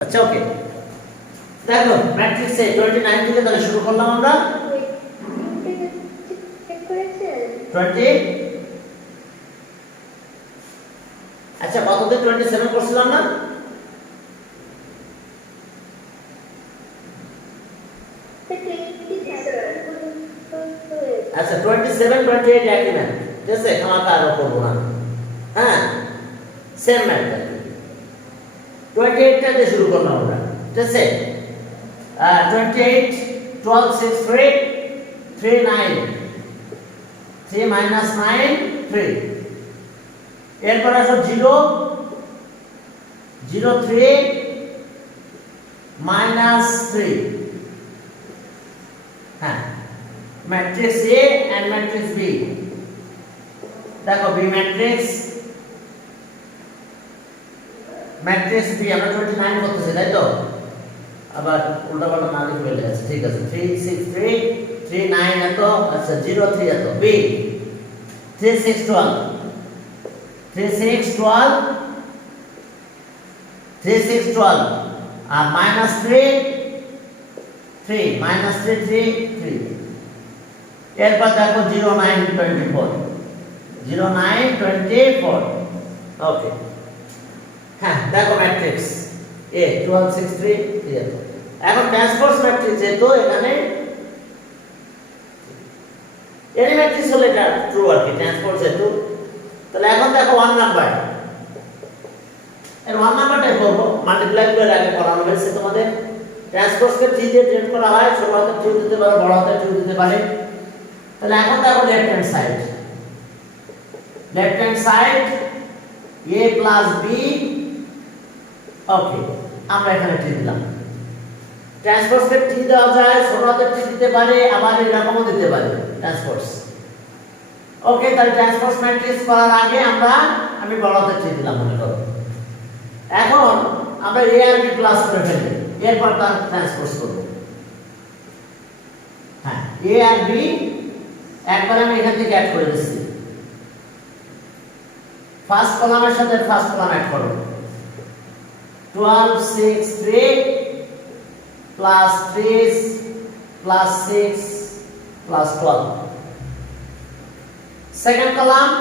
আচ্ছা ওকে দেখো ম্যাট্রিক্সে 29 থেকে তাহলে শুরু করলাম আমরা 20 আচ্ছা কততে 27 করছিলাম না আচ্ছা 27 28 একই ম্যাথ ঠিক আছে খামাখা আরো করবো না হ্যাঁ সেম ম্যাথ 28 টা দিয়ে শুরু করলাম আমরা ঠিক আছে 28 12 6 3 3 9 3 minus 9 3 এরপর আসো 0 0 3 minus 3 হ্যাঁ matrix A and matrix B দেখো B ম্যাট্রিক্স ম্যাট্রিক্স B আমরা 29 করতেছি তাই তো আবার উল্টাপাল্টা না লিখে ফেলে আছে ঠিক আছে 3 6 3 3 9 এত আচ্ছা 0 3 এত B 3 6 12 3 6 12 3 6 12 আর minus 3 3 minus 3 3 3 এরপর দেখো 0 9 24 0 9 24 ওকে হ্যাঁ দেখো ম্যাট্রিক্স A 12 6 3 ক্লিয়ার এখন ট্রান্সপোজ ম্যাট্রিক্স যেহেতু এখানে এনি ম্যাট্রিক্স হলে এটা ট্রু আর কি ট্রান্সপোজ যেহেতু তাহলে এখন দেখো 1 নাম্বার এর 1 নাম্বারটাই করব মাল্টিপ্লাই করে আগে করানো হয়েছে তোমাদের ট্রান্সপোজকে 3 দিয়ে ডিনোট করা হয় ছোট হাতে 2 দিতে পারে বড় হাতে 2 দিতে পারে তাহলে এখন দেখো left hand side A plus B ওকে আমরা এখানে টি দিলাম ট্রান্সপোজকে টি দেওয়া যায় ছোট হাতে টি দিতে পারে আবার এরকমও দিতে পারে ট্রান্সপোজ ওকে তাহলে ট্রান্সপোজ ম্যাট্রিক্স করার আগে আমি বড় হাতে টি দিলাম মনে করো এখন আমরা A আর B প্লাস করে ফেলি এরপর তার ট্রান্সপোজ করব হ্যাঁ A আর B একবার আমি এখান থেকে অ্যাড করে দিচ্ছি ফার্স্ট কলামের সাথে ফার্স্ট কলাম অ্যাড করো 12 6 3 plus 3 plus 6 plus 12 second column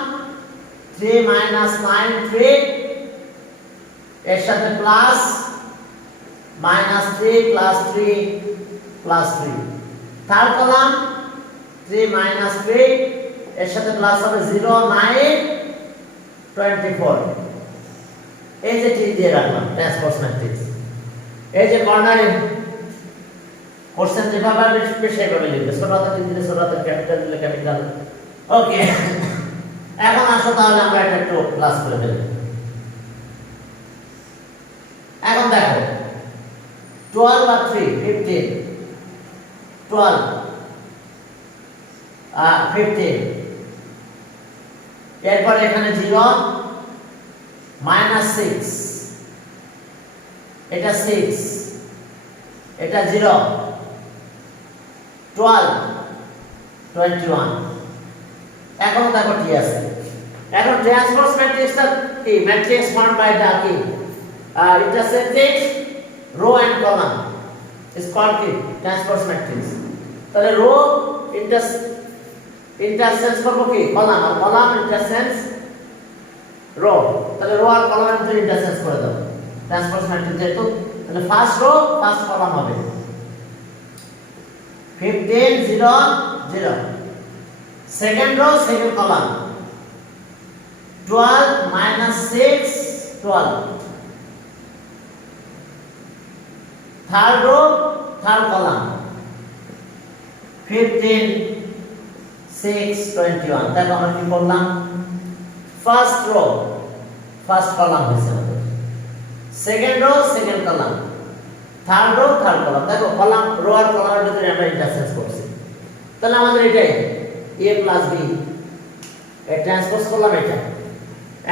3 minus 9 3 এর সাথে plus minus 3 plus 3 plus 3 third column 3 minus 3 এর সাথে প্লাস হবে 0 9 24 এই যে টি দিয়ে রাখলাম ট্রান্সপোজ ম্যাট্রিক্স এই যে কর্নারে কোশ্চেন যেভাবে আসবে সেভাবে লিখবে ছোট হাতে দিলে ছোট হাতে ক্যাপিটাল দিলে ক্যাপিটাল ওকে এখন আসো তাহলে আমরা এটা একটু প্লাস করে ফেলি এখন দেখো 12 আর 3 15 12 15 এরপর এখানে 0 minus 6 এটা 6 এটা 0 12 21 এখন দেখো কি আছে এখন ট্রান্সপোজ ম্যাট্রিক্সটা কি ম্যাট্রিক্স ফর্ম বাই দা কি intersecting row and column is called কি ট্রান্সপোজ ম্যাট্রিক্স তাহলে রো ইন্টারসেন্স করব কি কলাম আর কলাম ইন্টারসেন্স রো তাহলে রো আর কলামের ভিতরে ইন্টারসেন্স করে দাও ট্রান্সপোজ ম্যাট্রিক্স যেহেতু তাহলে ফার্স্ট রো ফার্স্ট কলাম হবে 15 0 0 second rho second column 12 minus 6 12 third rho third column 15 6 21 দেখো আমরা কি করলাম ফার্স্ট রো ফার্স্ট কলাম হয়েছে আমাদের second rho second column third rho third column দেখো কলাম রো আর কলামের ভিতরে আমরা ইন্টারসেক্ট করছি তাহলে আমাদের এটাই A plus B এই ট্রান্সপোজ করলাম এটা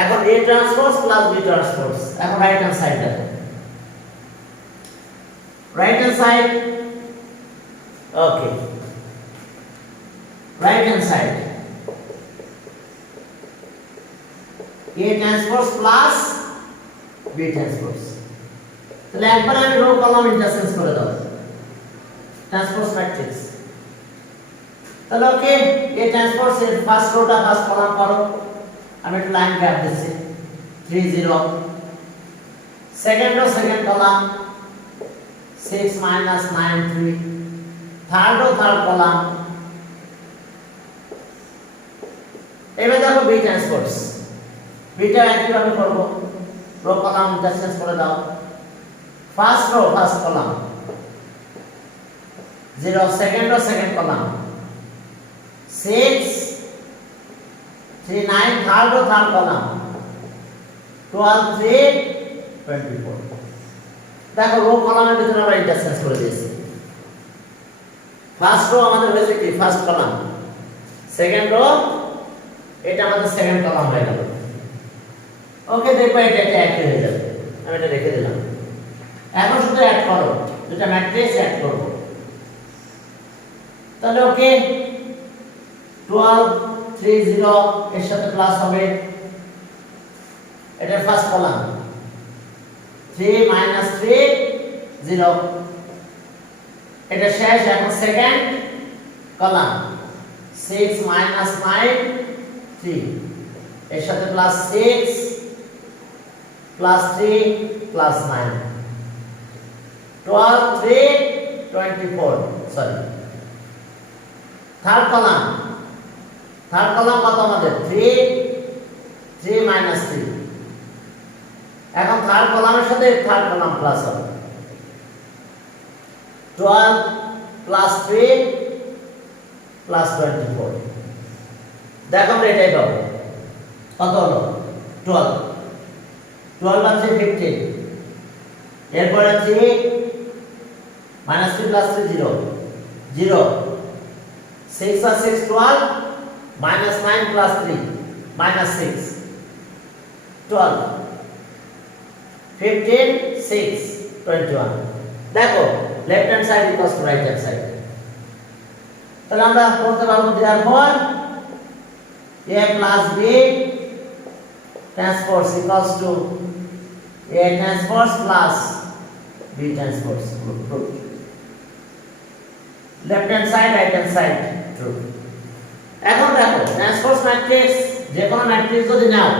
এখন A transpose plus B transpose এখন রাইট হ্যান্ড সাইড দেখো right hand side okay right hand side A transpose plus B transpose তাহলে একবার আমি রো কলাম ইন্টারচেঞ্জ করে দাও ট্রান্সপোজ ম্যাট্রিক্স। তাহলে ওকে এই ট্রান্সপোজ এর ফার্স্ট রোটা ফার্স্ট কলাম করো, আমি একটা লাইন গ্যাপ দিচ্ছি 3 0, second rho second column 6 - 9 3, third rho third column. এবার দেখো বি ট্রান্সপোজ, বিটা একইভাবে করব, রো কলাম ইন্টারচেঞ্জ করে দাও, first row first column 0, second rho second column 6 3 9, third rho third column 12 3 24। দেখো রো কলামের ভিতরে আমরা ইন্টারচেঞ্জ করে দিয়েছি। ফার্স্ট রো আমাদের হয়েছে কি ফার্স্ট কলাম, সেকেন্ড রো এটা আমাদের সেকেন্ড কলাম হয়ে গেল। ওকে দেখো এটা একই হয়ে যাবে, আমি এটা রেখে দিলাম। এখন শুধু অ্যাড করো, দুটো ম্যাট্রিক্স অ্যাড করব। তাহলে ওকে 12 3 0 এর সাথে প্লাস হবে, এটা ফার্স্ট কলাম 3 - 3 0, এটা শেষ। এখন সেকেন্ড কলাম 6 - 9 3, এর সাথে plus 6 plus 3 plus 9, 12 3 24, sorry third column কত আমাদের 3 3 - 3। এখন থার্ড কলামের সাথে থার্ড কলাম প্লাস হবে 12 প্লাস 3 প্লাস 24। দেখো আমরা এটাই পাবো, কত হলো 12 আর 3 15, এরপরে 3 -3 প্লাস 3 0 0, 6 আর 6 12, -9 প্লাস 3 -6 12, 15 6 21। দেখো left hand side equals to right hand side. তাহলে আমরা করতে পারবো therefore a plus b transpose equals to a transpose plus b transpose, true. Left hand side right hand side true. এখন দেখো ট্রান্সপোজ ম্যাট্রিক্স, যে কোনো matrix যদি নাও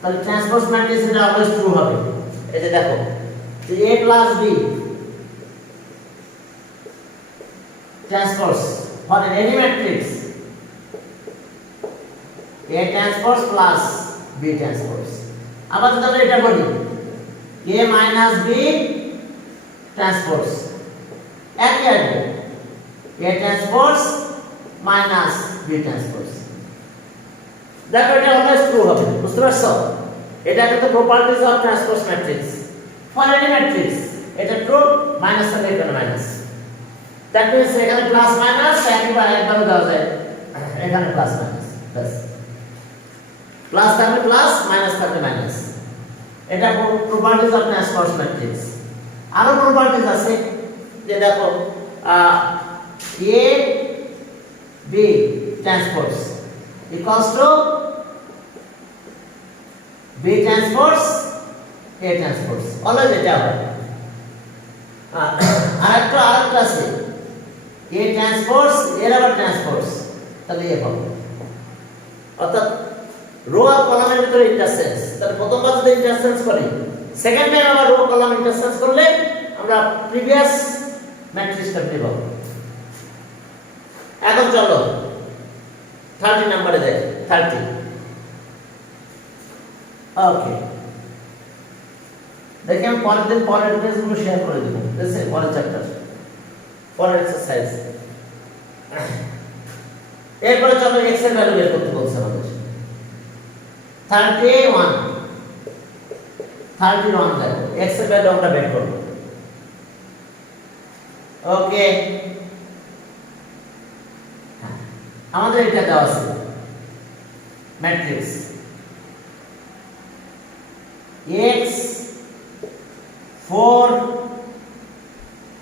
তাহলে ট্রান্সপোজ ম্যাট্রিক্স এটা অলওয়েজ ট্রু হবে। এই যে দেখো যে a plus b transpose for any matrix, a transpose plus b transpose। আবার যদি আমরা এটা বলি a minus b transpose, একই আসবে a transpose minus b transpose। দেখো এটা অলওয়েজ ট্রু হবে, বুঝতে পারছো? এটা কিন্তু properties of transpose matrix for any matrix, এটা ট্রু, মাইনাস থাকলে এখানে মাইনাস। দ্যাট মিন্স এখানে প্লাস মাইনাস একবার দেওয়া যায়, এখানে প্লাস মাইনাস, বাস প্লাস থাকলে প্লাস, মাইনাস থাকলে মাইনাস। এটা প্রপার্টিজ অফ ট্রান্সপোজ ম্যাট্রিক্স। আরো প্রপার্টিজ আছে, যে দেখো a b transpose equals to b transpose a transpose, always এটা হবে। আরেকটা আছে a transpose এর আবার ট্রান্সপোজ, তাহলে এ পাবো। অর্থাৎ রো আর কলামের ভিতরে ইন্টারচেঞ্জ, তাহলে প্রথমবার যদি ইন্টারচেঞ্জ করি, সেকেন্ড টাইম আবার রো কলাম ইন্টারচেঞ্জ করলে আমরা প্রিভিয়াস ম্যাট্রিক্সটা পেয়ে পাবো। এখন চলো 30 নম্বরে যাই, 30। ওকে দেখি আমি পরের পেজগুলো শেয়ার করে দেবো, দেখছে পরের চ্যাপ্টার, পরের এক্সারসাইজ। এরপরে চলো x এর ভ্যালু বের করতে বলছে আমাদের। 31 দেখো x এর ভ্যালু আমরা বের করব। ওকে আমাদের এটা দেওয়া আছে ম্যাট্রিক্স x 4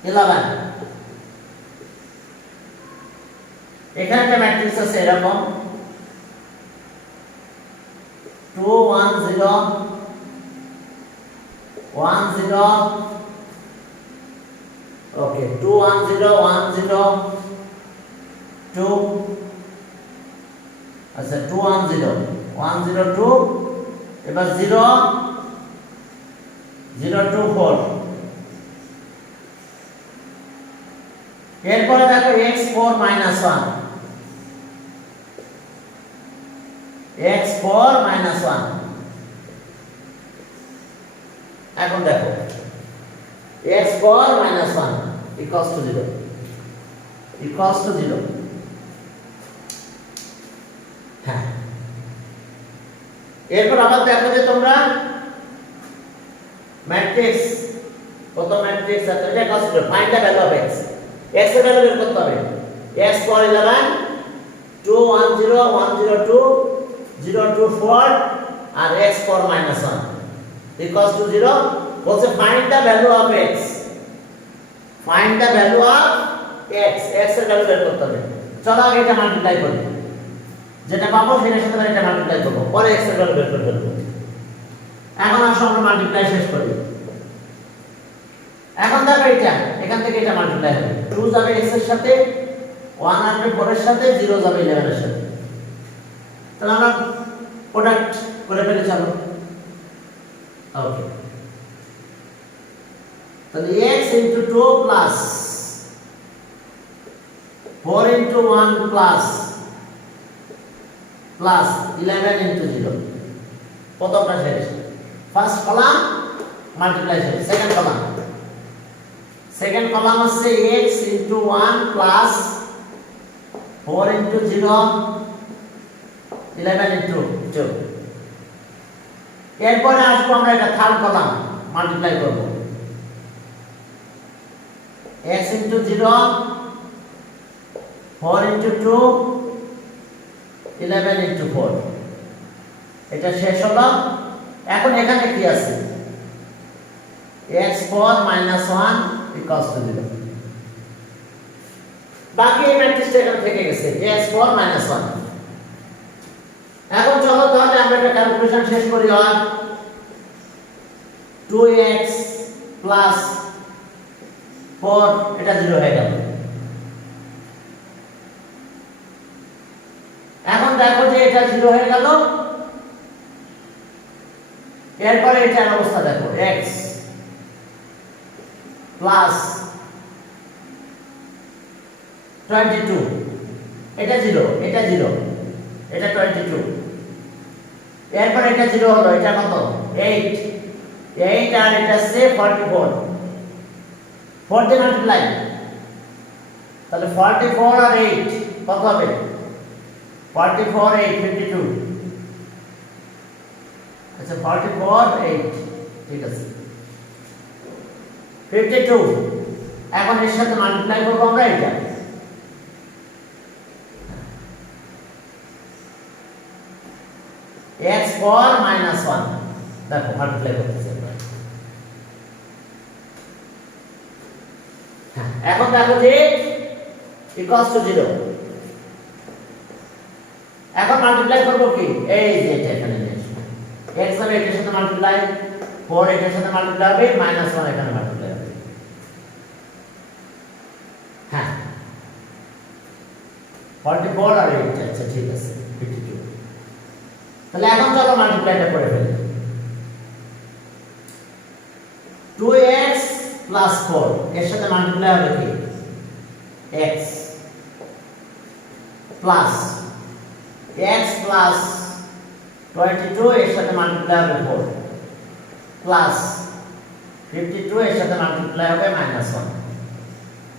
11, এখানে একটা ম্যাট্রিক্স আছে এরকম 2 1 0 1 0 ওকে 2 1 0 1 0 2 আচ্ছা 2 1 0 1 0 2 এবার 0 0 2 4 এরপরে দেখো x4 1 x4 1 এখন দেখো x4 1 equals to 0 হ্যাঁ এরপর আবার দেখো যে তোমরা ম্যাট্রিক্স কত ম্যাট্রিক্স আছে এটা কত find the value of x x এর ভ্যালু বের করতে হবে x for 11 2 1 0 1 0 2 0 2 4 R x for -1 equals to 0 বলছে find the value of x find the value of x x এর ভ্যালু বের করতে হবে চলো আগে এটা মাল্টিপ্লাই করি যেটা পাবো সেটার সাথে এটা মাল্টিপ্লাই করব পরে x এর ভ্যালু বের করে ফেলবো এখন আসো আমরা মাল্টিপ্লাই শেষ করি এখন দেখো এটা এখান থেকে এটা মাল্টিপ্লাই হবে 2 যাবে x এর সাথে 1 আসবে 4 এর সাথে 0 যাবে 11 এর সাথে তাহলে আমরা প্রোডাক্ট করে ফেলে চলো ওকে তাহলে x into 2 plus 4 into 1 plus 11 into 0 প্রথমটা শেষ ফার্স্ট কলাম মাল্টিপ্লাই শেষ সেকেন্ড কলাম হচ্ছে x into 1 plus 4 into 0 11 into 2 এরপরে আসবো আমরা এটা থার্ড কলাম মাল্টিপ্লাই করব x into 0 4 into 2 11 into 4 এটা শেষ হলো এখন এখানে কি আছে x4 1 equals to 0 বাকি এই ম্যাট্রিক্সটা এখানে থেকে গেছে x4 1 এখন চলো তাহলে আমরা এটা ক্যালকুলেশন শেষ করি আর 2x plus 4 এটা 0 হয়ে গেল এখন দেখো যে এটা 0 হয়ে গেল এরপরে এটার অবস্থা দেখো x plus 22 এটা 0 এটা 22 এরপর এটা 0 হলো এটা কত 8 আর এটা সে 44 4 দিয়ে মাল্টিপ্লাই তাহলে 44 আর 8 কত হবে 44 8 52 আচ্ছা 44 8 ঠিক আছে 52 এখন এর সাথে মাল্টিপ্লাই করব আমরা এটা x4 1 দেখো মাল্টিপ্লাই করতেছি এখন দেখো যে ইকুয়ালস টু 0 এখন মাল্টিপ্লাই করব কি এই যে এটা এখানে নিয়ে আসবো x হবে এটার সাথে মাল্টিপ্লাই 4 এটার সাথে মাল্টিপ্লাই হবে -1 এখানে মাল্টিপ্লাই হবে হ্যাঁ 44 আর 8 আচ্ছা ঠিক আছে 52 তাহলে এখন চলো মাল্টিপ্লাইটা করে ফেলি 2x plus 4 এর সাথে মাল্টিপ্লাই হবে কি x plus 22 এর সাথে মাল্টিপ্লাই হবে 4 plus 52 এর সাথে মাল্টিপ্লাই হবে -1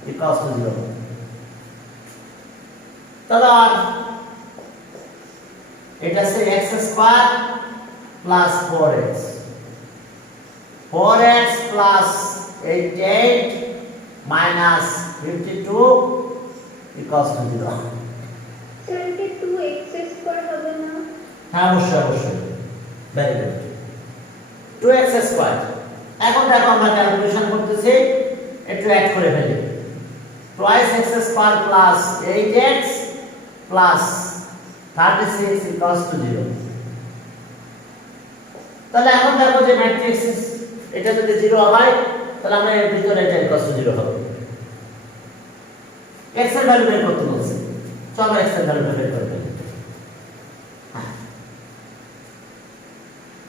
equals to 0 তাহলে এটা হচ্ছে x square plus 4x plus 88 minus 52 equals to 0 sir এটা 2x স্কয়ার হবে না হ্যাঁ অবশ্যই ভেরি গুড 2x স্কয়ার এখন দেখো আমরা ক্যালকুলেশন করতেছি একটু অ্যাড করে ফেলি twice x square plus 8x plus 36 equals to 0 তাহলে এখন দেখো যে ম্যাট্রিক্স এটা যদি 0 হয় তাহলে আমরা এর ভিতরে এটা equals to 0 হবে x এর ভ্যালু বের করতে বলছে, চলো x এর ভ্যালু বের করে ফেলি। হ্যাঁ,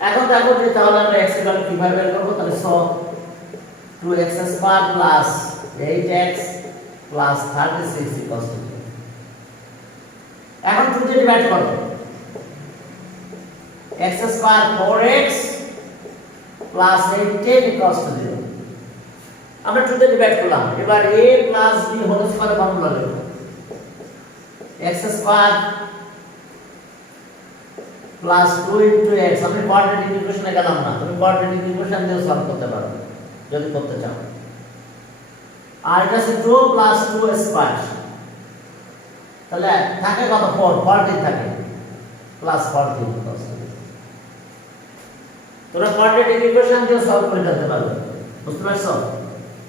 এখন দেখো যে তাহলে আমরা x এর ভ্যালু কিভাবে বের করব। তাহলে so 2x square plus 8x plus 36 equals to, এখন 2 দিয়ে ডিভাইড করো, x square 4x plus 8 equals to 0। আমরা 2 দিয়ে ডিভাইড করলাম, এবার a plus b whole square formula লিখো, x square plus 2 into x। আমি কোয়াড্রেটিক ইকুয়েশনে গেলাম না, তুমি কোয়াড্রেটিক ইকুয়েশন দিয়ে সলভ করতে পারো যদি করতে চাও। আর এটা আছে 2 প্লাস 2 স্কয়ার, তাহলে থাকে কত 4, 14 থাকে, প্লাস 14 ইকুয়ালস টু, তোমরা কোয়াড্রেটিক ইকুয়েশন দিয়ে সলভ করে ফেলতে পারবে, বুঝতে পারছো,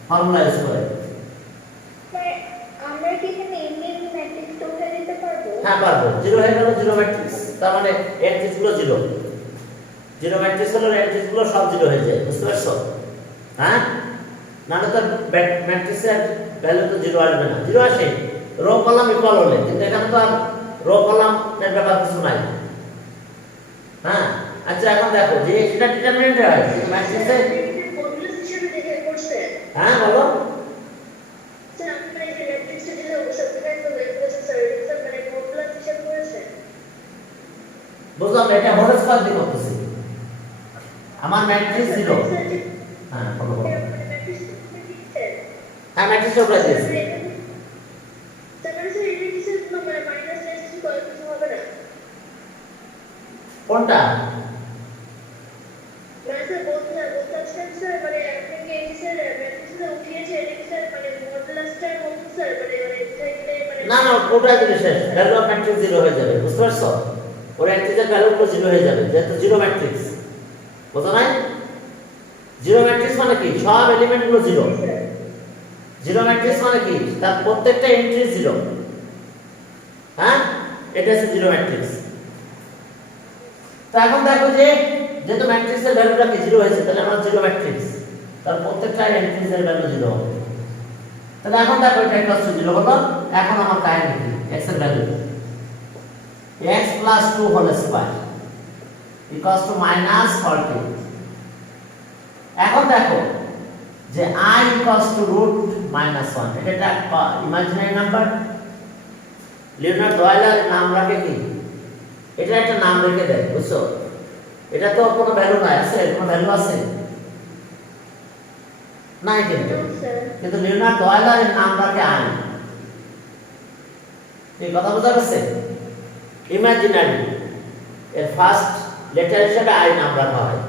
ফর্মুলা ইউজ করে। আমরা কি এখানে এমনি ম্যাট্রিক্স উঠে দিতে পারবো? হ্যাঁ পারবো, 0 হয়ে গেল, 0 ম্যাট্রিক্স, তার মানে এন্ট্রিজ গুলো 0, 0 ম্যাট্রিক্স হলো এন্ট্রিজ গুলো সব 0 হয়ে যায়, বুঝতে পারছো? হ্যাঁ, না তো ম্যাট্রিক্সের ভ্যালু তো 0 আসবে না, 0 আসে রো কলাম ইকুয়াল হলে, কিন্তু এখানে তো আর রো কলাম এর ব্যাপার কিছু নাই। হ্যাঁ, আচ্ছা এখন দেখো যে সেটা ডিটারমিনেন্ট হয় ম্যাট্রিক্সে। মডুলাস হিসেবে দেখে করছে। হ্যাঁ বলো। স্যার আমরা এই ম্যাট্রিক্সটা যেটা সাবস্টিটিউট করে রেখেছে স্যার, এটা মানে মডুলাস হিসেবে করেছে। বুঝলাম, এটা হোল স্কয়ার দিয়ে করতেছি, আমার ম্যাট্রিক্স 0। হ্যাঁ বলো বলো। হ্যাঁ ম্যাট্রিক্সটা উপরে দিয়েছি। কোনটা? না না ওটা দিলে শেষ, ভ্যালু অফ ম্যাট্রিক্স 0 হয়ে যাবে, বুঝতে পারছো? ওর ইন্টিজার ভ্যালু পুরো 0 হয়ে যাবে, যেহেতু 0 ম্যাট্রিক্স, বুঝছো না? 0 ম্যাট্রিক্স মানে কি, সব এলিমেন্ট গুলো 0। 0 ম্যাট্রিক্স মানে কি, তার প্রত্যেকটা এন্ট্রি 0। হ্যাঁ, এটা হচ্ছে 0 ম্যাট্রিক্স। তো এখন দেখো যে যেহেতু ম্যাট্রিক্সের ভ্যালুটা কি 0 হয়েছে, তাহলে আমার 0 ম্যাট্রিক্স, তার প্রত্যেকটা এন্ট্রিজের ভ্যালু 0 হবে। তাহলে এখন দেখো এটা ইকুয়াল টু 0 হলো। এখন আমার কাহিনী কি, x এর value x plus 2 whole square equal to minus 40। এখন দেখো যে i equal to root minus 1, এটা একটা ইমাজিনারি নাম্বার। লিওনার্ড ডয়েলার নাম রাখে কি, এটা একটা নাম রেখে দেয়, বুঝছো? এটা তো কোনো ভ্যালু নাই, আছে কোনো ভ্যালু আছে নাই, কিন্তু লিওনার্ড ডয়েলার এর নাম রাখে i। এই কথা বোঝা গেছে? ইমাজিনারি এর ফার্স্ট লেটার হিসেবে i নাম রাখা হয়।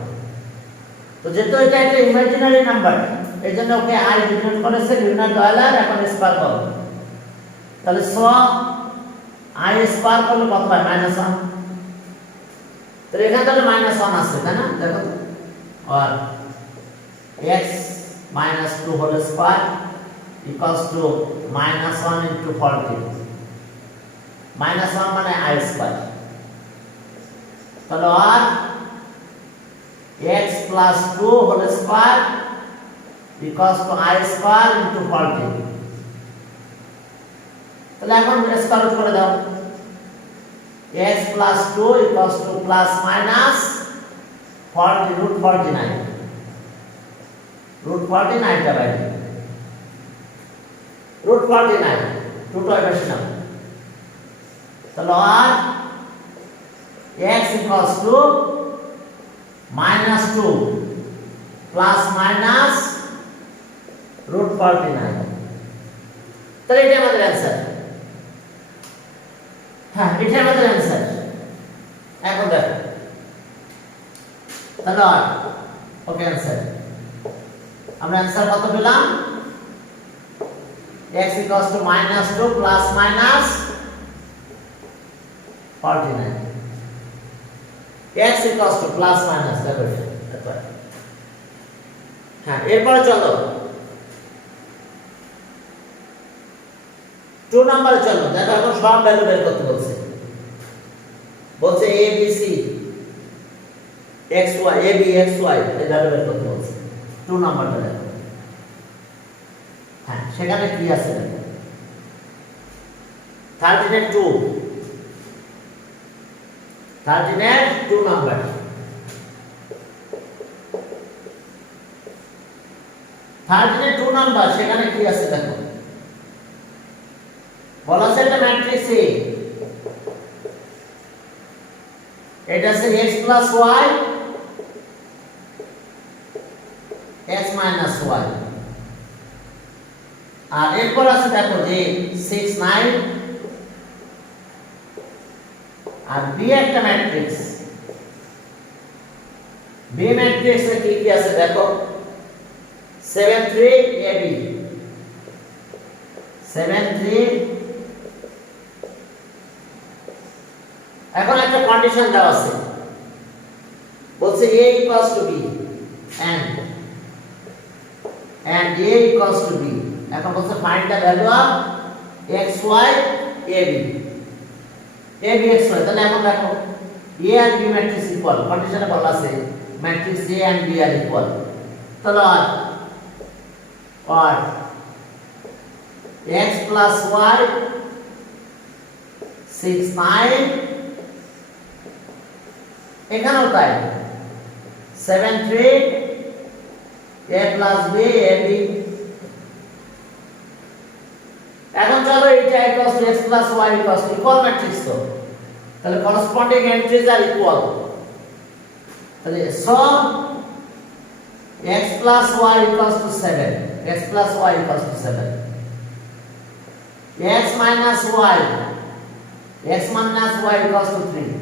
তো যেহেতু এটা একটা ইমাজিনারি নাম্বার, এইজন্য ওকে i ডিনোট করেছে লিওনার্ড ডয়েলার। এখন স্কয়ার করো, তাহলে সো i স্কয়ার করলে কত হয়, -1। তাহলে এখানে তাহলে -1 আছে, তাই না? দেখো তো, আর x minus 2 whole square equals to -1 into 40, -1 মানে i square। তাহলে আর x plus 2 whole square equals to i square into 40। তাহলে এখন স্কয়ার রুট করে দাও, x plus 2 equals to plus minus 40 root 49, root 49 টা বাইরে, root 49 দুটো বেশি না। তাহলে আর x equals to minus 2 plus minus root 49। তাহলে এটা আমাদের অ্যানসার। হ্যাঁ, এটা আমাদের অ্যানসার। এখন দেখো তাহলে ওকে অ্যানসার আমরা অ্যানসার কত পেলাম, x equals to -2 plus minus 49, x equals to plus minus, দেখো এটা। হ্যাঁ, এরপরে চলো 2 নম্বরে চলো। দেখো এখন সব ভ্যালু বের করতে বলছে, বলছে a b c x y a b x y এই ভ্যালু বের করতে বলছে। 2 নম্বরটা দেখো। হ্যাঁ, সেখানে কি আছে দেখো, 13 এর 2, 13 এর 2 নাম্বার। 13 এর 2 নাম্বার, সেখানে কি আছে দেখো, বলা আছে একটা ম্যাট্রিক্স এ, এটা আছে x plus y x minus y, আর এরপর আছে দেখো যে 6 9, আর b একটা ম্যাট্রিক্স, b ম্যাট্রিক্সে কি কি আছে দেখো, 7 3 ab, 7 3। এখন একটা কন্ডিশন দেওয়া আছে, বলছে a equals to b and a equals to b। এখন বলছে find the value of x y ab, ab x y। তাহলে এখন দেখো a আর b ম্যাট্রিক্স ইকুয়াল, কন্ডিশনে বলা আছে ম্যাট্রিক্স a and b আর ইকুয়াল। তাহলে আর x plus y 6 9, এখানেও তাই 7 3 a plus b ab। এখন চলো এটা equals to x plus y equals to equal matrix, তো তাহলে করসপন্ডিং এন্ট্রিজ আর ইকুয়াল। তাহলে সম x plus y equals to 7, x plus y equals to 7, x minus y equals to 3,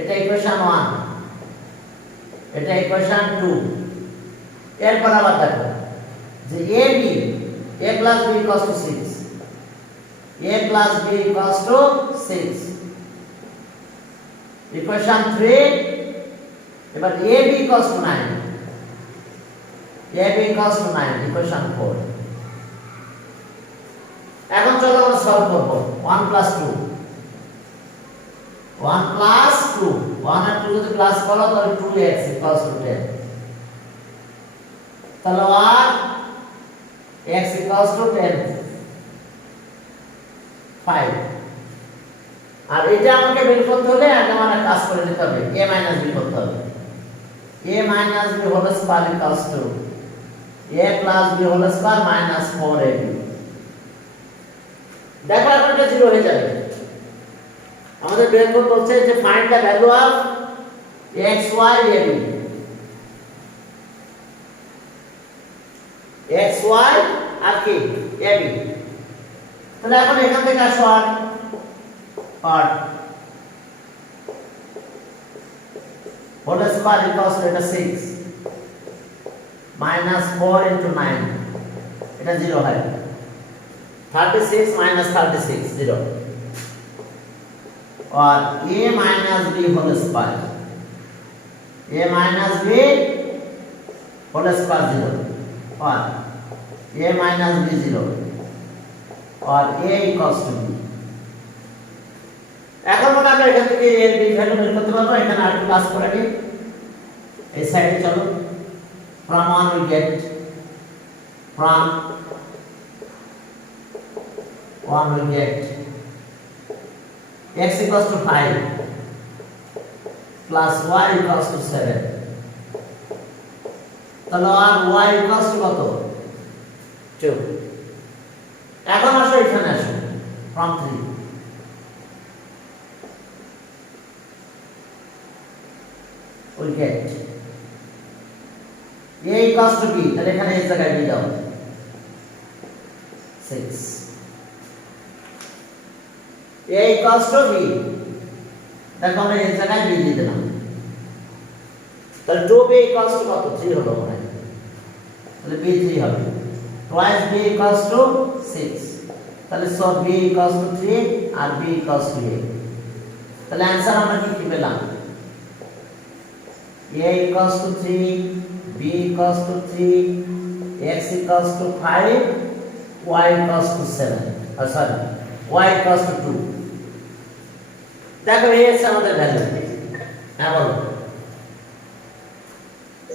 এটা ইকুয়েশন 1, এটা ইকুয়েশন 2। এরপর আবার দেখো যে a plus b equals to 6, a plus b equals to 6, equation 3। এবার ab equals to 9, ab equals to 9, equation 4। এখন চলো আমরা সলভ করব 1 plus 2, 1 plus 2, 1 আর 2 যদি প্লাস করো তাহলে 2x equals to 10। তাহলে আর x equals to 10 5। আর এটা আমাকে বের করতে হলে আগে আমার কাজ করে নিতে হবে, a minus b করতে হবে। a minus b whole square equals to a plus b whole square minus 4ab। দেখো এখন এটা 0 হয়ে যাবে। আমাদের বের করতে বলছে যে find the value of x y ab, x y আর কি ab। তাহলে এখন এখান থেকে আসো আর হোল স্কয়ার ইকুয়ালস টু এটা 6 minus 4 into 9, এটা 0 হয়। 36 minus 36 0, और a minus b whole square, a minus b whole square 0, और a minus b 0, और a equals to b। এখন মনে আমরা এখান থেকে এর b ভ্যালু বের করতে পারবো। এখানে আর প্লাস করে দিই, এই সাইডে চলো। from 1 we get, from 1 we get x equals to 5 plus y equals to 7। তাহলে আর y equals to কত 2। এখন আসো এখানে আসো from 3, we get a equals to b, তাহলে এখানে এই জায়গায় b দাও 6, a equals to b, দেখো আমরা এই জায়গায় b দিয়ে দিলাম। তাহলে 2b equals to কত 3 হলো মনে হয়, তাহলে b 3 হবে। twice b equals to 6, তাহলে so b equals to 3 আর b equals to a। তাহলে आंसर আমরা কি পেলাম, a equals to 3, b equals to 3, x equals to 5, y equals to 7, sorry y equals to 2। দেখো এই আছে আমাদের ভ্যালু। হ্যাঁ বলো।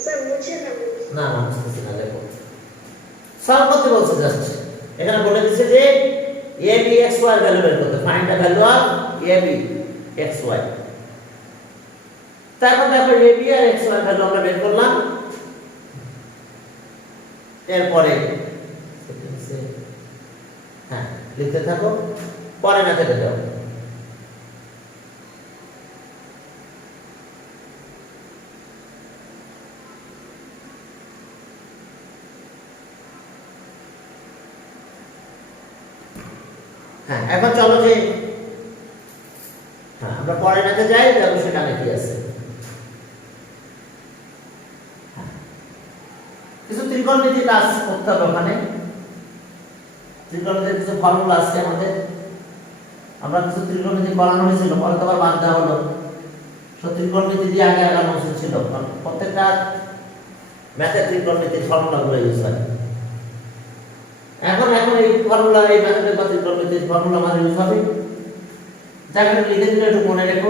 স্যার মুছে না না মুছতেছি না, দেখো সলভ করতে বলছে জাস্ট। এখানে বলে দিচ্ছে যে a b x y value বের করতে, find the value of a b x y। তারপর দেখো a b আর x y ভ্যালু আমরা বের করলাম। এরপরে হ্যাঁ লিখতে থাকো, পরে মেথডে যাও। হ্যাঁ এখন চলো যে হ্যাঁ আমরা পরের ম্যাথে যাই, দেখো সেখানে কি আছে। কিছু ত্রিকোণমিতি কাজ করতে হবে ওখানে। ত্রিকোণমিতির কিছু ফর্মুলা আছে আমাদের, আমরা কিছু ত্রিকোণমিতি করানো হয়েছিল, পরে তো আবার বাদ দেওয়া হলো। ত্রিকোণমিতি দিয়ে আগে আগানো উচিত ছিল, কারণ প্রত্যেকটা ম্যাথে ত্রিকোণমিতির ফর্মুলাগুলো ইউজ হয়। এখন এই ফর্মুলা, এই ম্যাথমেটিক্যাল বা ত্রিকোণমিতির ফর্মুলা আমাদের ইউজ হবে। যাকে লিখে দিলে একটু মনে রেখো।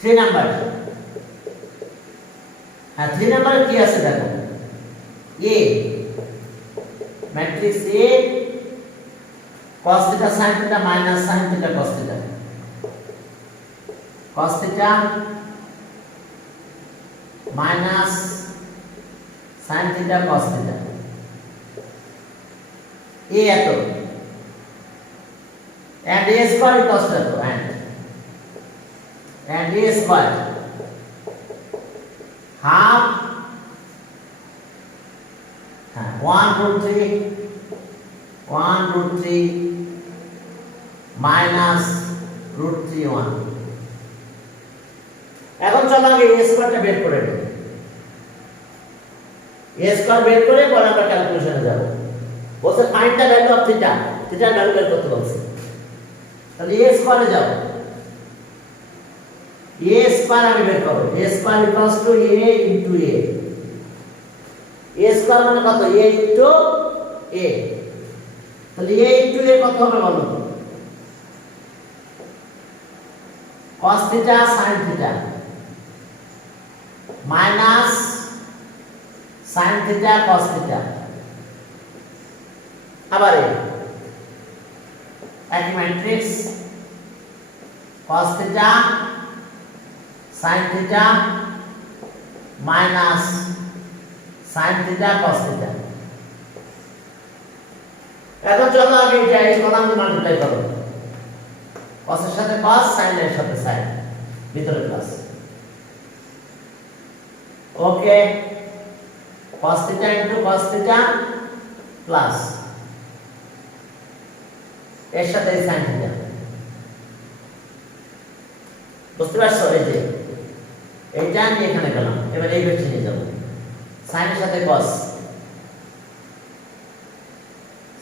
3 নাম্বার, হ্যাঁ 3 নাম্বারে কি আছে দেখো, a matrix a cos θ sin θ minus sin θ cos θ, cos θ minus sin θ cos θ, a এত and a square equals to এত and a square half 1√3 minus √3 1। এখন চলো আগে a স্কয়ারটা বের করে নিই। a স্কয়ার বের করে পরে আমরা ক্যালকুলেশনে যাব। বলছে find the value of theta, থিটার ভ্যালু বের করতে বলছে। তাহলে a স্কয়ারে যাও, a স্কয়ার আগে বের করো। a square equals to a into a, a square মানে কত, a ইনটু a। তাহলে a ইনটু a কত হবে বলো, cos θ sin θ minus sin θ cos θ, আবার একই matrix cos θ sin θ minus sin θ cos θ। এখন চলো আগে যাই, কলাম মাল্টিপ্লাই করো, cos এর সাথে cos, sin এর সাথে sin, ভিতরে প্লাস। ওকে, cos θ ইনটু cos θ প্লাস এর সাথে sin θ। বুঝতে পারছো? এই যে এইটা আমি এখানে গেলাম, এবার এই বেশি নিয়ে যাব, sin এর সাথে cos,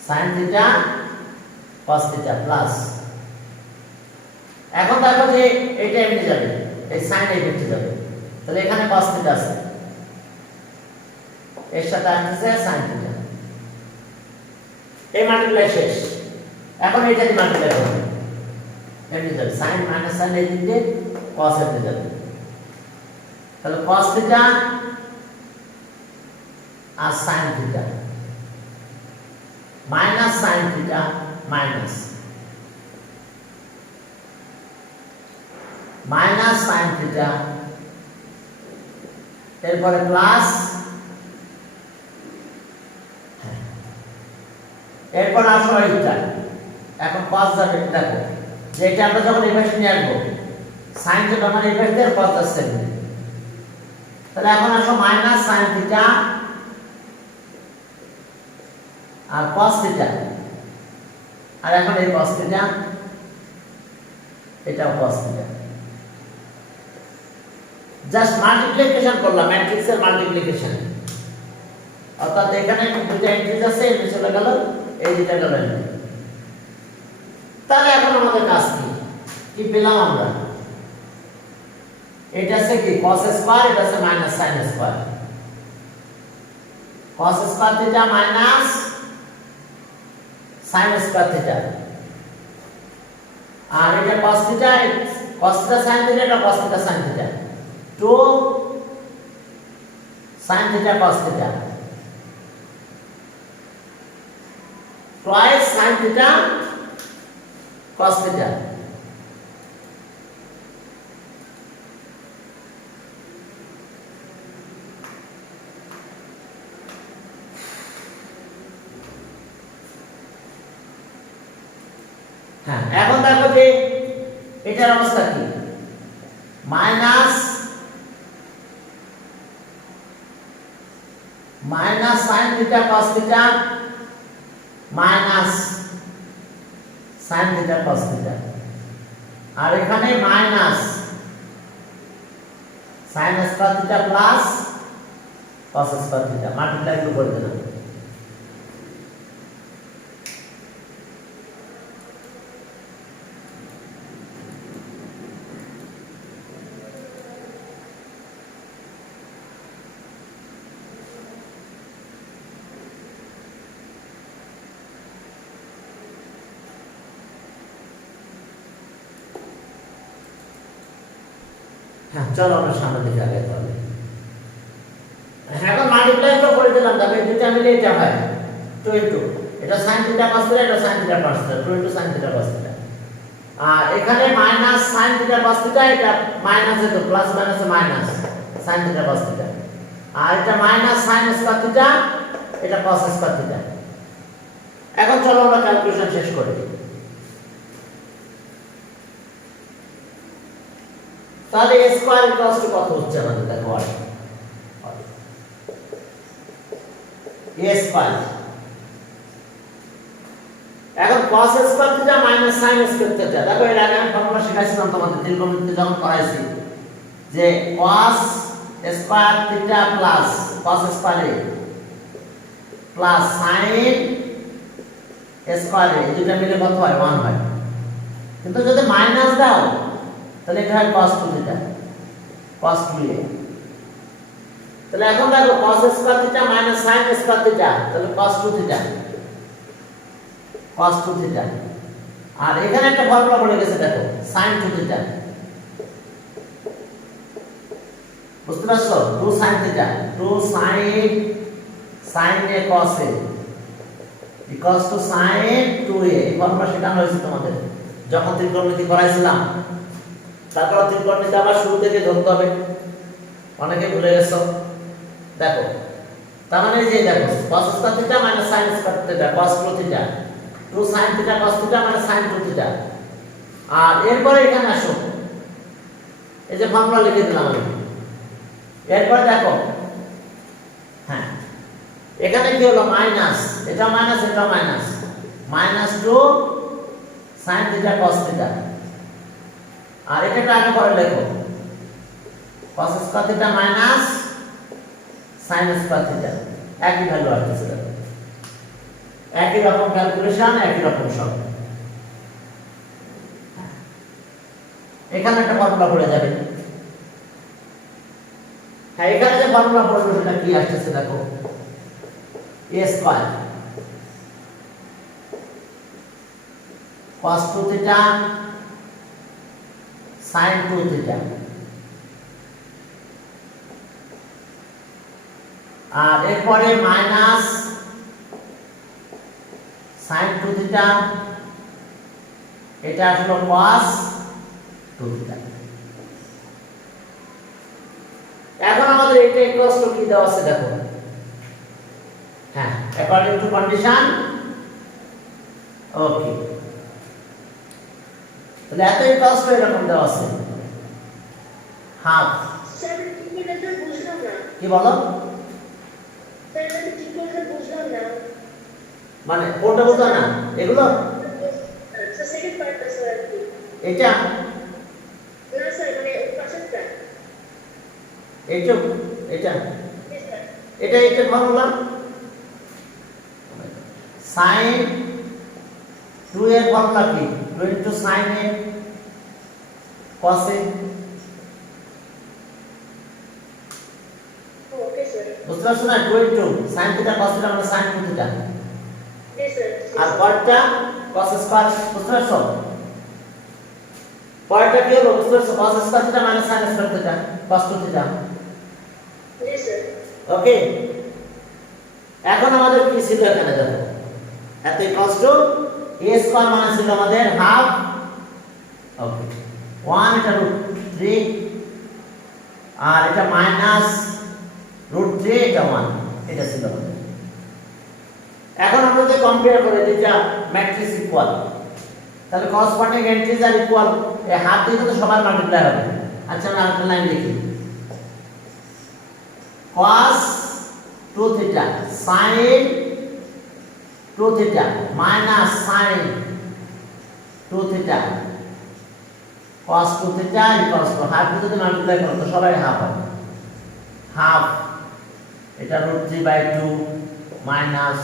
sin θ cos θ প্লাস। এখন দেখো যে এইটা এমনি যাবে, এই sin এই বেশি যাবে, তাহলে এখানে cos θ আছে, এর সাথে আসছে sin θ। এই মাল্টিপ্লাই শেষ। এখন এইটা দিয়ে মাল্টিপ্লাই করব, এমনি যাবে, sin মাইনাস sin এই দিকে cos এর দিকে যাবে, তাহলে cos θ আর sin θ minus sin θ minus sin θ, এরপরে প্লাস, এরপর আসো এইটা। এখন cos যাবে, দেখো যে এটা আমরা যখন এই পাশে নিয়ে আসবো, sin যখন আমরা এই পাশে দিয়ে cos যাচ্ছে, তাহলে এখন আসো মাইনাস sin θ আর cos θ, আর এখন এই cos θ, এটাও cos θ। জাস্ট মাল্টিপ্লিকেশন করলাম, ম্যাট্রিক্সের মাল্টিপ্লিকেশন, অর্থাৎ এখানে দুটো এন্ট্রিজ আছে, এমনি চলে গেল, এই দুটো গেল। তাহলে এখন আমাদের কাজ কি পেলাম আমরা? এটা আছে কি cos স্কয়ার, এটা আছে minus sin square, cos square θ minus sin square θ, আর এটা cos θ sin θ, এটা cos θ sin θ, 2 sin θ cos θ। twice sin theta cos theta. হ্যাঁ, এখন দেখো যে এটার অবস্থা কি, minus sin theta cos theta minus sin theta cos theta, আর এখানে minus sin square theta plus cos square theta multiply করে দিলাম। হ্যাঁ, চলো আমরা সামনে দিকে আগে তাহলে। এখন মাল্টিপ্লাই তো করে দিলাম, তবে দুটো মিলে এটা হয় 2 এটা sin theta cos theta, এটা sin theta cos theta, 2 sin theta cos theta। আর এখানে minus sin theta cos theta, এটা মাইনাস এ তো প্লাস মাইনাস এ minus sin theta cos theta, আর এটা মাইনাস sin square theta, এটা cos square theta। এখন চলো আমরা ক্যালকুলেশন শেষ করি। তাহলে a স্কয়ার ইকুয়ালস টু কত হচ্ছে আমাদের, দেখো a স্কয়ার, এখন cos square theta minus sin square theta, দেখো এর আগে আমি ফর্মুলা শিখাইছিলাম তোমাদের ত্রিকোণমিতিতে যখন করাইছি, যে cos square theta plus cos square a plus sin square a, এই দুটো মিলে কত হয় 1 হয়। কিন্তু যদি মাইনাস দাও তাহলে এটা হয় cos 2 থিটা cos 2a। তাহলে এখন দেখো cos square theta minus sin square theta, তাহলে cos 2 থিটা cos 2 থিটা, আর এখানে একটা ফর্মুলা পড়ে গেছে দেখো sin 2 থিটা, বুঝতে পারছো, 2 sin theta 2 sin a cos a equals to sin 2a। এই ফর্মুলা শেখানো হয়েছে তোমাদের যখন ত্রিকোণমিতি করাইছিলাম। তারপর ত্রিকোণমিতি আবার শুরু থেকে ধরতে হবে, অনেকে ভুলে গেছো। দেখো তার মানে যে দেখো cos square theta minus sin square theta cos 2 theta, 2 sin theta cos theta মানে sin 2 থিটা। আর এরপরে এখানে আসো, এই যে ফর্মুলা লিখে দিলাম আমি। এরপর দেখো, হ্যাঁ এখানে কি হলো মাইনাস, এটা মাইনাস এটা minus, minus 2 sin theta cos theta, আর এটাকে আগে পরে লেখো cos square theta minus sin square theta, একই ভ্যালু আসছে, একই রকম ক্যালকুলেশন, একই রকম সব। এখানে একটা ফর্মুলা পড়ে যাবে। হ্যাঁ, এখানে যে ফর্মুলা পড়বে সেটা কি আসছে দেখো, a square cos 2 theta sin 2 theta, আর এরপরে মাইনাস sin 2 থিটা, এটা আসলো cos 2 থিটা। এখন আমাদের এটা ইকুয়ালস টু কি দেওয়া আছে দেখো, হ্যাঁ অ্যাকর্ডিং টু কন্ডিশন, ওকে। তাহলে এত ইকুয়ালস টু এরকম দেওয়া আছে হাফ। স্যার কি করে তো বুঝলাম না, কি বলো স্যার আমি ঠিক করে বুঝলাম না, মানে কোনটা বুঝলা না এগুলো, স্যার সেকেন্ড পার্টটা স্যার কি এটা না স্যার, মানে পাশেরটা এটা এটা স্যার, এটা এটা ফর্মুলা sin 2 এর ফর্মুলা কি, 2 into sin a cos a, okay sir, বুঝতে পারছো না, 2 into sin theta cos theta মানে sin 2 থিটা, জি স্যার, আর পরেরটা cos স্কয়ার, বুঝতে পারছো, পরেরটা কি হলো বুঝতে পারছো, cos square theta minus sin square theta cos 2 theta, জি স্যার, ওকে। এখন আমাদের কি ছিল এখানে দেখো, এত ইকুয়ালস টু a স্কয়ার মানে ছিল আমাদের হাফ, ওকে 1 এটা √3 আর এটা মাইনাস √3 এটা 1 এটা ছিল আমাদের। এখন আমরা যদি কম্পেয়ার করি এটা ম্যাট্রিক্স ইকুয়াল, তাহলে করসপন্ডিং এন্ট্রিজ আর ইকুয়াল, এই হাফ দিয়ে তো সবার মাল্টিপ্লাই হবে। আচ্ছা আমরা আরেকটা লাইন লিখি, cos 2 theta sin 2 theta minus sin 2 theta cos 2 theta equals to half দিয়ে যদি মাল্টিপ্লাই করো তো সবাই হাফ হবে, হাফ এটা √3/2 মাইনাস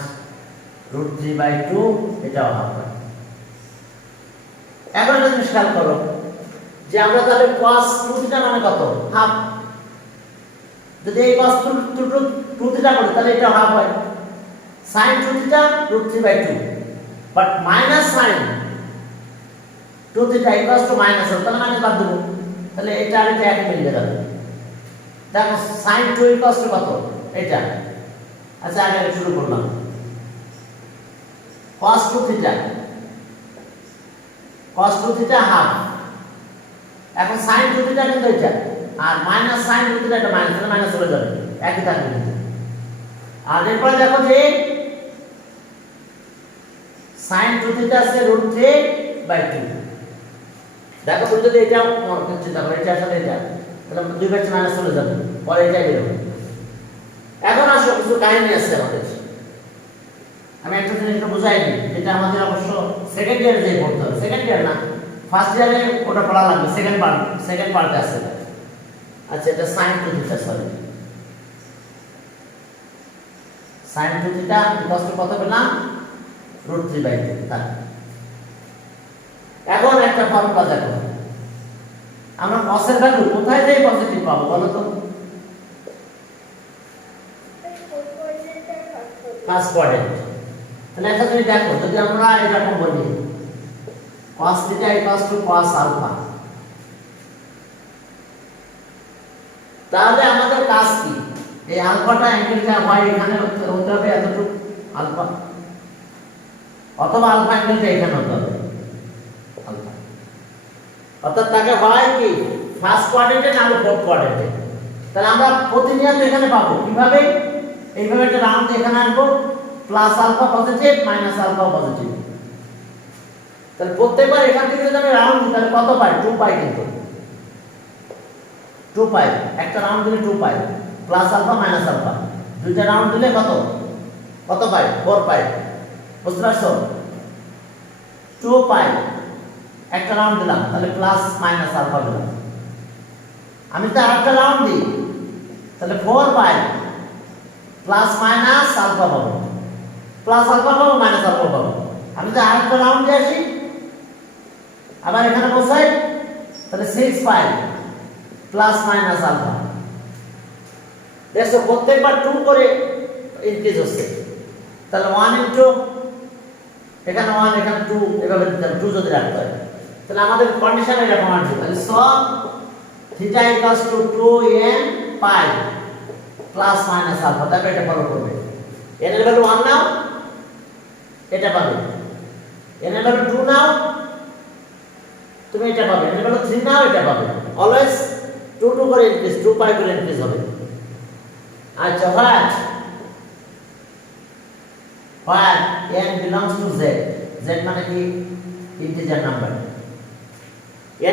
√3/2 এটাও হাফ হবে। এখন একটা জিনিস খেয়াল করো যে আমরা তাহলে cos 2 থিটা মানে কত, হাফ। যদি এই cos 2 থিটা করি তাহলে এটা হাফ হয়, sin 2 theta √3/2 but minus sin 2 theta equals two minus হবে, তাহলে মাইনাস বাদ দেব, তাহলে এটা আর এটা একই মিলে যাবে। দেখো sin 2 ইকুয়ালস টু কত এটা, আচ্ছা আগে শুরু করলাম cos 2 থিটা হাফ, এখন sin 2 থিটা কিন্তু এটা আর মাইনাস sin 2 থিটা এটা মাইনাস, তাহলে মাইনাস চলে যাবে, একই থাকবে কিন্তু। আর এরপর দেখো যে sin 2 থিটা আছে √3/2, দেখো তুমি যদি এটা চিন্তা করো এটার সাথে এটা, তাহলে 2/3 মাইনাস চলে যাবে, পরে এটা বের হবে। এখন আসো কিছু কাহিনী আছে আমাদের, আমি একটা জিনিস একটু বুঝাই দিই, যেটা আমাদের অবশ্য সেকেন্ড ইয়ারে যে পড়তে হবে, সেকেন্ড ইয়ার না ফার্স্ট ইয়ারে ওটা পড়া লাগবে, সেকেন্ড পার্টে আছে। আচ্ছা এটা sin 2 theta, sorry sin 2 theta equals two কত পেলাম, √3/2। তাই এখন একটা ফর্মুলা দেখো, আমরা cos এর ভ্যালু কোথায় দিয়ে পজিটিভ পাবো বলো তো, ফার্স্ট কোয়াড্রেন্ট। তাহলে একটা তুমি দেখো, যদি আমরা এরকম বলি cos theta equals to cos alpha, তাহলে আমাদের কাজ কি, এই আলফাটা অ্যাঙ্গেলটা হয় এখানে হতে হবে এতটুকু আলফা, অথবা আলফা অ্যাঙ্গেলটা এখানে হতে হবে আলফা, অর্থাৎ তাকে হয় কি ফার্স্ট কোয়াড্রেন্টে না ফোর্থ কোয়াড্রেন্টে। তাহলে আমরা প্রতিনিয়ত এখানে পাবো কিভাবে, এইভাবে একটা রাউন্ড এখানে আনবো, plus alpha positive minus alpha positive, তাহলে প্রত্যেকবার এখান থেকে যদি আমি রাউন্ড দিই তাহলে কত পাই, 2 পাই, কিন্তু 2 পাই, একটা রাউন্ড দিলে 2 পাই, প্লাস আলফা মাইনাস আলফা, দুইটা রাউন্ড দিলে কত পাই, 4 পাই, বুঝতে পারছো, 2 পাই একটা রাউন্ড দিলাম, তাহলে প্লাস মাইনাস আলফা দিলাম। আমি তো আরেকটা রাউন্ড দিই তাহলে 4 পাই প্লাস মাইনাস আলফা পাবো, প্লাস আলফা পাবো মাইনাস আলফা পাবো। আমি তো আরেকটা রাউন্ড দিয়ে আসি, আবার এখানে বসাই, তাহলে 6 পাই প্লাস মাইনাস আলফা। দেখো প্রত্যেকবার 2 করে ইনক্রিজ হচ্ছে, তাহলে 1 ইনটু এখানে 1 এখানে 2 এভাবে দিতাম, 2 যদি রাখতে হয় তাহলে আমাদের কন্ডিশন এরকম আসবে, তাহলে সব theta equals to 2n pi plus minus alpha, তারপর এটা ফলো করবে। n এর ভ্যালু 1 নাও এটা পাবে, n এর ভ্যালু 2 নাও তুমি এটা পাবে, n এর ভ্যালু 3 নাও এটা পাবে, অলওয়েজ 2 করে ইনক্রিজ, 2 পাই করে ইনক্রিজ হবে। আচ্ছা where n belongs to z, z মানে কি integer number,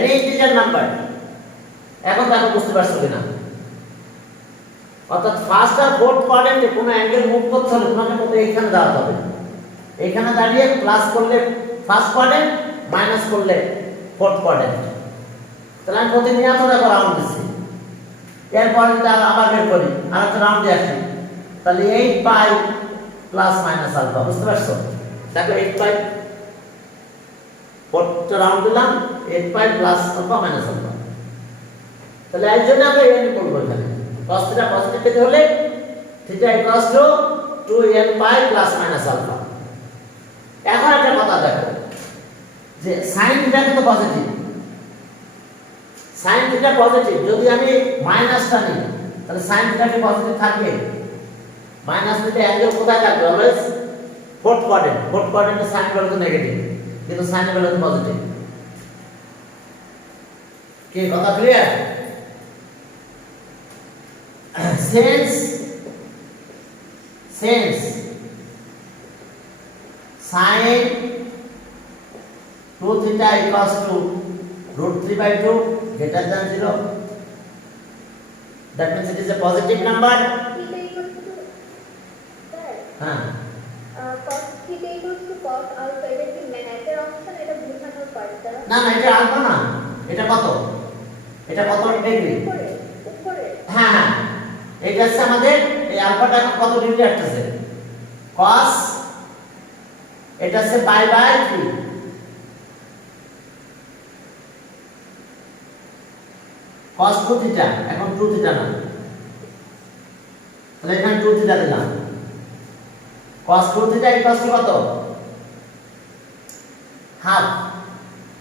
n integer number. এখন দেখো বুঝতে পারছো কিনা, অর্থাৎ ফার্স্ট আর ফোর্থ কোয়াড্রেন্টে কোনো অ্যাঙ্গেল মুভ করতে হলে তোমাকে প্রথমে এইখানে দাঁড়াতে হবে, এইখানে দাঁড়িয়ে প্লাস করলে ফার্স্ট কোয়াড্রেন্ট, মাইনাস করলে ফোর্থ কোয়াড্রেন্ট। তাহলে আমি প্রতিনিয়ত দেখো রাউন্ড দিচ্ছি, এরপরে আবার বের করি আর একটা রাউন্ড দিয়ে আসি, তাহলে 8 পাই প্লাস মাইনাস আলফা, বুঝতে পারছো, দেখো 8 পাই ফোর্থ রাউন্ড দিলাম, 8 pi plus alpha minus alpha. তাহলে এর জন্য আমরা n করব, এখানে cos থিটা পজিটিভ পেতে হলে theta equals to 2n pi plus minus alpha. এখন একটা কথা দেখো যে sin থিটা কিন্তু পজিটিভ, sin থিটা পজিটিভ, যদি আমি মাইনাসটা নিই তাহলে sin থিটা কি পজিটিভ থাকবে, মাইনাস নিতে অ্যাঙ্গেল কোথায় থাকবে, অলওয়েজ ফোর্থ কোয়াড্রেন্টের সাইন ভ্যালু তো নেগেটিভ, কিন্তু সাইন ভ্যালু তো পজিটিভ। কি কথা clear? since sin two theta equals to root 3 by 2 greater than 0, that means it is a positive number. theta equals to sir হ্যাঁ cos theta equals to cos alpha, এটা কি ম্যাথের option, এটা বোঝানোর পার্টটা না না, এটা আলফা না, এটা কত ডিগ্রি? উপরে হ্যাঁ হ্যাঁ, এটা হচ্ছে আমাদের এই আলফাটা এখন কত ডিগ্রি আসতেছে? cos, এটা হচ্ছে পাই বাই 3, cos 2 থিটা, এখন 2 থিটা না, তাহলে এখানে 2 থিটা দিলাম। cos 2 থিটা ইকুয়ালস টু কত? হাফ।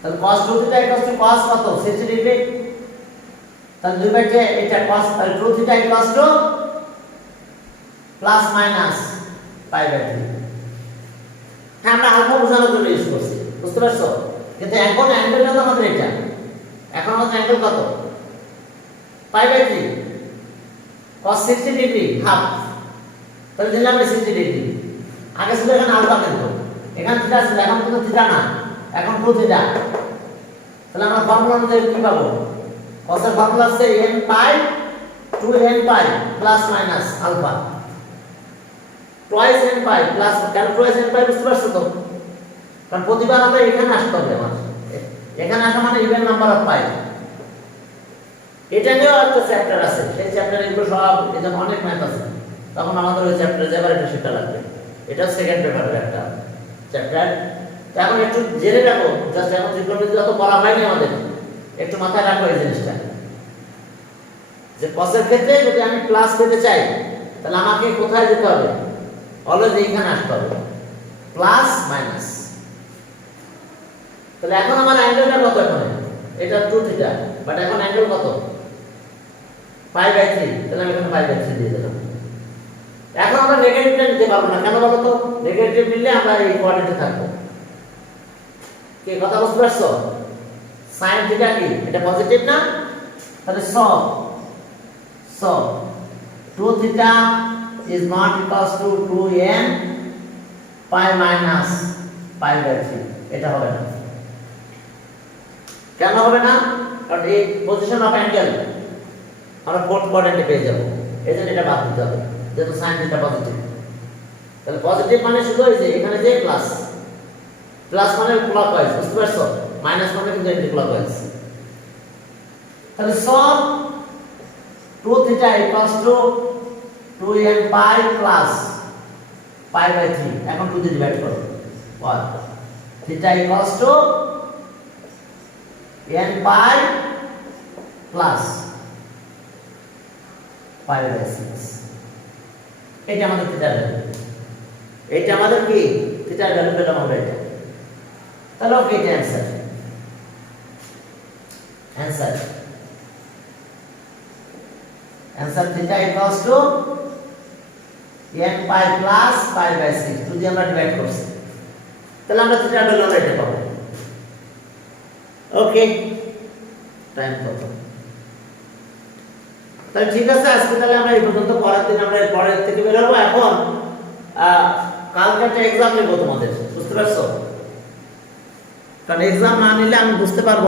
তাহলে cos 2 theta equals to cos কত? 60 ডিগ্রি। তাহলে দুই পাশে এটা cos 2 theta equals to plus minus pi by 3। হ্যাঁ, আমরা আলফা বোঝানোর জন্য ইউজ করছি, বুঝতে পারছো? কিন্তু এখন অ্যাঙ্গেলটা তো আমাদের এটা, এখন আমাদের অ্যাঙ্গেল কত? Pi by 3, cos 60 degree half, তাহলে দিলাম 60 ডিগ্রি। আগে ছিল এখানে আলফা, কিন্তু এখানে থিটা ছিল, এখন কিন্তু থিটা না, এখন 2 থিটা। তাহলে আমরা ফর্মুলা অনুযায়ী কি পাবো? cos এর ফর্মুলা হচ্ছে n pi 2n pi plus minus alpha, twice n pi plus, কেন টুয়াইস n পাই বুঝতে পারছো তো? কারণ প্রতিবার আমরা এখানে আসতে হবে, আমার এখানে আসা মানে ইভেন নাম্বার অফ পাই। এটা নিয়েও একটা চ্যাপ্টার আছে, সেই চ্যাপ্টারে এগুলো সব, এজন্য অনেক ম্যাথ আছে, তখন আমাদের ওই চ্যাপ্টারে যাবার এটা সেটা লাগবে। এটা সেকেন্ড পেপারের একটা চ্যাপ্টার। তো এখন একটু জেনে রাখো, জাস্ট এখন ত্রিকোণমিতি যত পড়া হয়নি আমাদের, একটু মাথায় রাখো এই জিনিসটা, যে cos-এর ক্ষেত্রে যদি আমি প্লাস পেতে চাই তাহলে আমাকে কোথায় যেতে হবে? অলওয়েজ এইখানে আসতে হবে, প্লাস মাইনাস। তাহলে এখন আমার অ্যাঙ্গেলটা কত? এখানে এটা 2 থিটা, বাট এখন অ্যাঙ্গেল কত? পাই বাই 3, তাহলে আমি এখানে পাই বাই 3 দিয়ে দিলাম। এখন আমরা নেগেটিভটা নিতে পারবো না, কেন বলো তো? নেগেটিভ নিলে আমরা এই কোয়াড্রেন্টে থাকবো। কি কথা বুঝতে পারছো? sin থিটা কি? এটা পজিটিভ না? তাহলে so 2 theta is not equals to 2n pi minus pi by 3, এটা হবে না। কেন হবে না? কারণ এই পজিশন অফ অ্যাঙ্গেল আমরা ফোর্থ কোয়াড্রেন্টে পেয়ে যাব, এজন্য এটা বাদ দিতে হবে, যেহেতু sin থিটা পজিটিভ। তাহলে পজিটিভ মানে শুধু এই যে এখানে যে প্লাস, প্লাস মানে ক্লকওয়াইজ, বুঝতে পারছো? মাইনাস মানে কিন্তু অ্যান্টি ক্লকওয়াইজ। তাহলে সব 2 theta equals to 2n pi plus pi by 3, এখন 2 দিয়ে ডিভাইড করো, 1 theta equals to n pi plus pi by 6, এটা আমাদের থিটার ভ্যালু, এটা আমাদের কি থিটার ভ্যালু পেলাম আমরা এটা। তাহলে ওকে, এটা answer theta equals to n pi plus pi by 6, যদি আমরা ডিভাইড করছি তাহলে আমরা থিটার ভ্যালু আমরা এটা পাবো। ওকে, টাইম কত? তাহলে ঠিক আছে, আজকে তাহলে আমরা এই পর্যন্ত, পরের দিন আমরা পরের থেকে বের হবো। এখন কালকে একটা এক্সাম নেবো তোমাদের, বুঝতে পারছো? কারণ এক্সাম না নিলে আমি বুঝতে পারবো